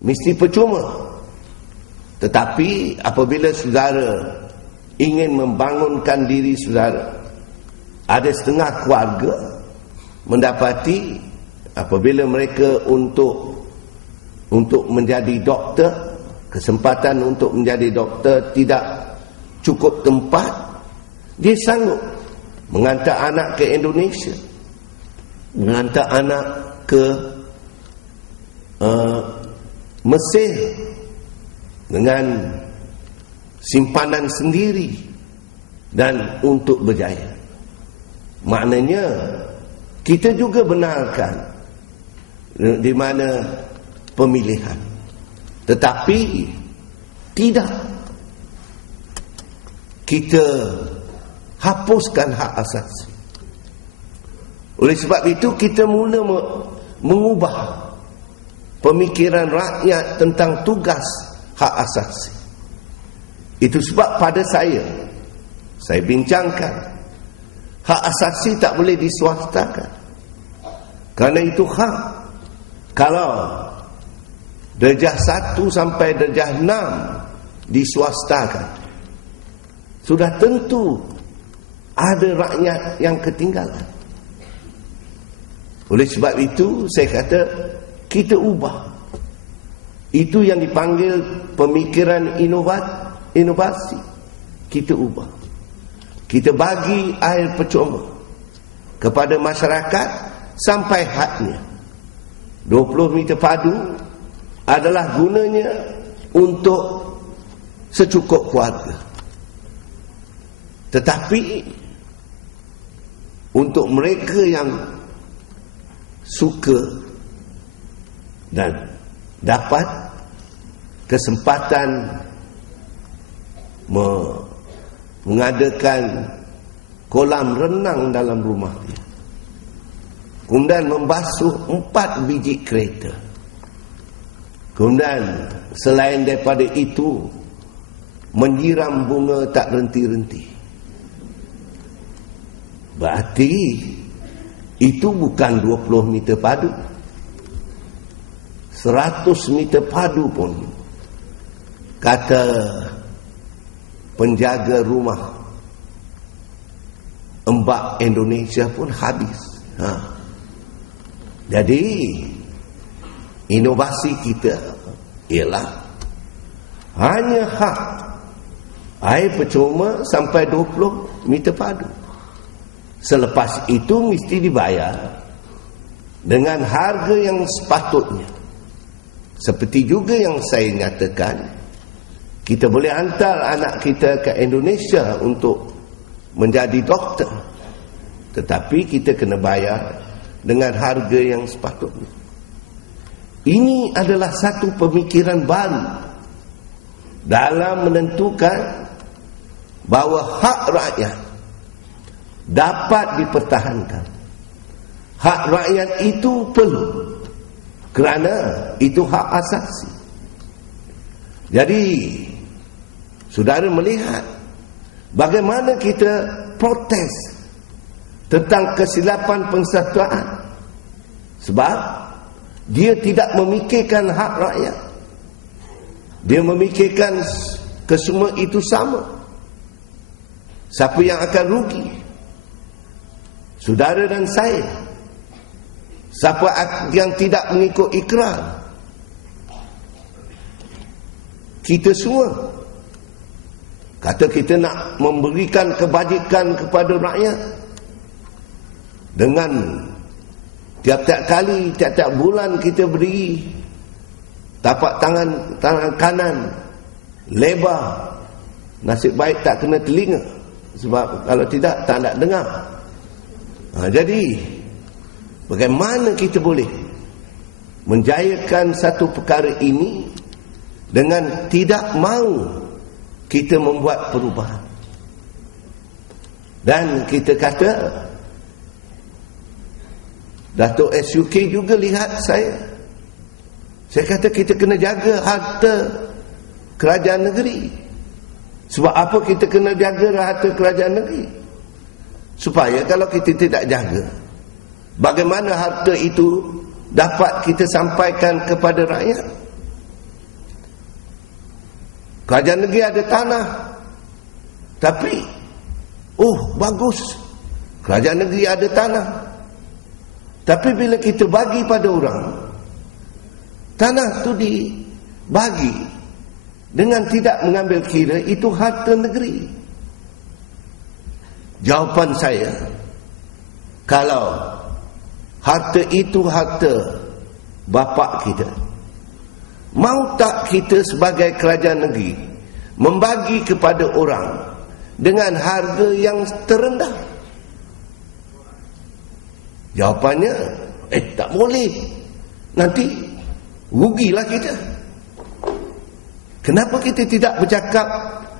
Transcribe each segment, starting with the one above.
mesti percuma. Tetapi apabila saudara ingin membangunkan diri saudara, ada setengah keluarga mendapati apabila mereka untuk menjadi doktor, kesempatan untuk menjadi doktor tidak cukup tempat, dia sanggup menghantar anak ke Indonesia, menghantar anak ke Mesir dengan simpanan sendiri dan untuk berjaya. Maknanya kita juga benarkan di mana pemilihan, tetapi tidak kita hapuskan hak asasi. Oleh sebab itu kita mula mengubah pemikiran rakyat tentang tugas hak asasi. Itu sebab pada saya bincangkan hak asasi tak boleh diswastakan, kerana itu hak. Kalau darjah 1 sampai darjah 6 diswastakan, sudah tentu ada rakyat yang ketinggalan. Oleh sebab itu saya kata kita ubah. Itu yang dipanggil pemikiran inovasi. Kita ubah. Kita bagi air percuma kepada masyarakat sampai hadnya. 20 meter padu adalah gunanya untuk secukup keluarga. Tetapi untuk mereka yang suka dan dapat kesempatan mengadakan kolam renang dalam rumah dia, kemudian membasuh 4 biji kereta, kemudian selain daripada itu menyiram bunga tak renti-renti, berarti itu bukan 20 meter padu, 100 meter padu pun kata penjaga rumah Embak Indonesia pun habis. Jadi inovasi kita ialah hanya hak air percuma sampai 20 meter padu. Selepas itu mesti dibayar dengan harga yang sepatutnya. Seperti juga yang saya nyatakan, kita boleh hantar anak kita ke Indonesia untuk menjadi doktor, tetapi kita kena bayar dengan harga yang sepatutnya. Ini adalah satu pemikiran baru dalam menentukan bahawa hak rakyat dapat dipertahankan. Hak rakyat itu perlu, kerana itu hak asasi. Jadi saudara melihat bagaimana kita protes tentang kesilapan pengesatuan, sebab dia tidak memikirkan hak rakyat. Dia memikirkan kesemua itu sama. Siapa yang akan rugi? Saudara dan saya. Siapa yang tidak mengikut ikrar? Kita semua. Kata kita nak memberikan kebajikan kepada rakyat, dengan tiap-tiap kali, tiap-tiap bulan kita beri tapak tangan kanan lebar, nasib baik tak kena telinga, sebab kalau tidak tak nak dengar. Jadi bagaimana kita boleh menjayakan satu perkara ini dengan tidak mahu kita membuat perubahan? Dan kita kata Datuk SUK juga lihat saya kata kita kena jaga harta kerajaan negeri. Sebab apa kita kena jaga harta kerajaan negeri? Supaya kalau kita tidak jaga, bagaimana harta itu dapat kita sampaikan kepada rakyat? Kerajaan negeri ada tanah, tapi bagus, kerajaan negeri ada tanah, tapi bila kita bagi pada orang, tanah tu dibagi dengan tidak mengambil kira itu harta negeri. Jawapan saya, kalau harta itu harta bapa kita, mau tak kita sebagai kerajaan negeri membagi kepada orang dengan harga yang terendah? Jawapannya, tak boleh. Nanti rugilah kita. Kenapa kita tidak bercakap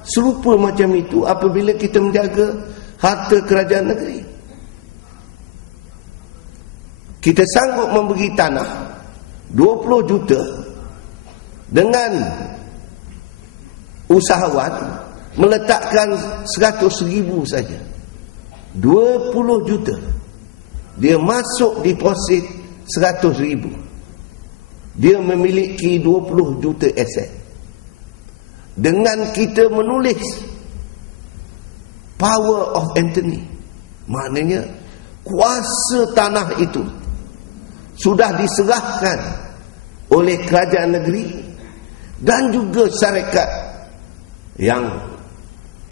serupa macam itu apabila kita menjaga harta kerajaan negeri? Kita sanggup memberi tanah 20 juta dengan usahawan meletakkan 100,000 saja. 20 juta. Dia masuk deposit 100,000. Dia memiliki 20 juta aset. Dengan kita menulis Power of Anthony, maknanya kuasa tanah itu sudah diserahkan oleh kerajaan negeri dan juga syarikat yang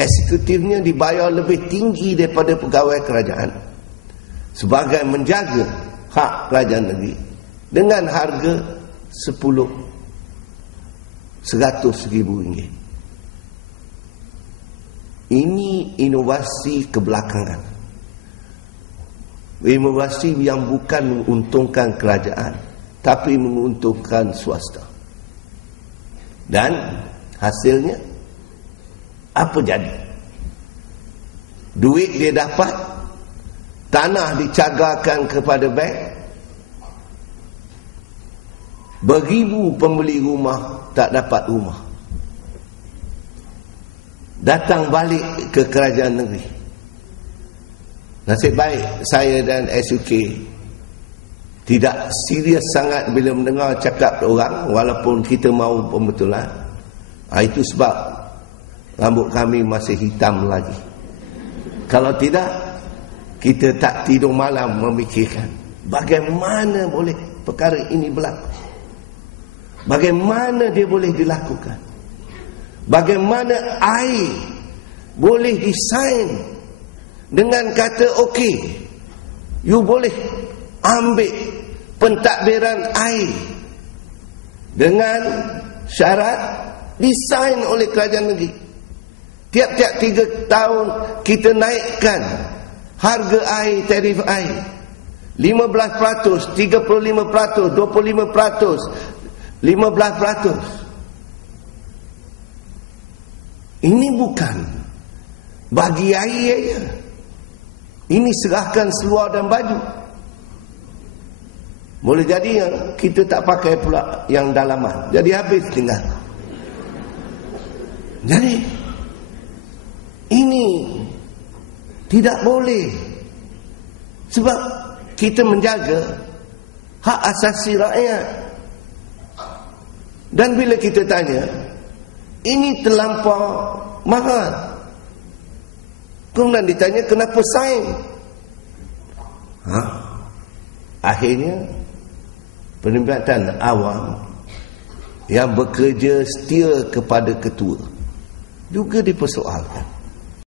eksekutifnya dibayar lebih tinggi daripada pegawai kerajaan sebagai menjaga hak kerajaan negeri dengan harga 100,000 ringgit. Ini inovasi kebelakangan, inovasi yang bukan menguntungkan kerajaan tapi menguntungkan swasta. Dan hasilnya apa jadi? Duit dia dapat, tanah dicagarkan kepada bank, beribu pembeli rumah tak dapat rumah, datang balik ke kerajaan negeri. Nasib baik saya dan SUK tidak serius sangat bila mendengar cakap orang, walaupun kita mahu pembetulan. Itu sebab rambut kami masih hitam lagi. Kalau tidak, kita tak tidur malam memikirkan bagaimana boleh perkara ini berlaku, bagaimana dia boleh dilakukan, bagaimana air boleh disain dengan kata okey, you boleh ambil pentadbiran air dengan syarat disain oleh kerajaan negeri. Tiap-tiap 3 tahun kita naikkan harga air, tarif air 15%, 35%, 25%, 15%. Ini bukan bagi air aja. Ini serahkan seluar dan baju. Boleh jadi yang kita tak pakai pula yang dalaman, jadi habis tinggal. Jadi ini tidak boleh, sebab kita menjaga hak asasi rakyat. Dan bila kita tanya, ini terlampau mahal, kemudian ditanya kenapa saing, akhirnya perkhidmatan awam yang bekerja setia kepada ketua juga dipersoalkan.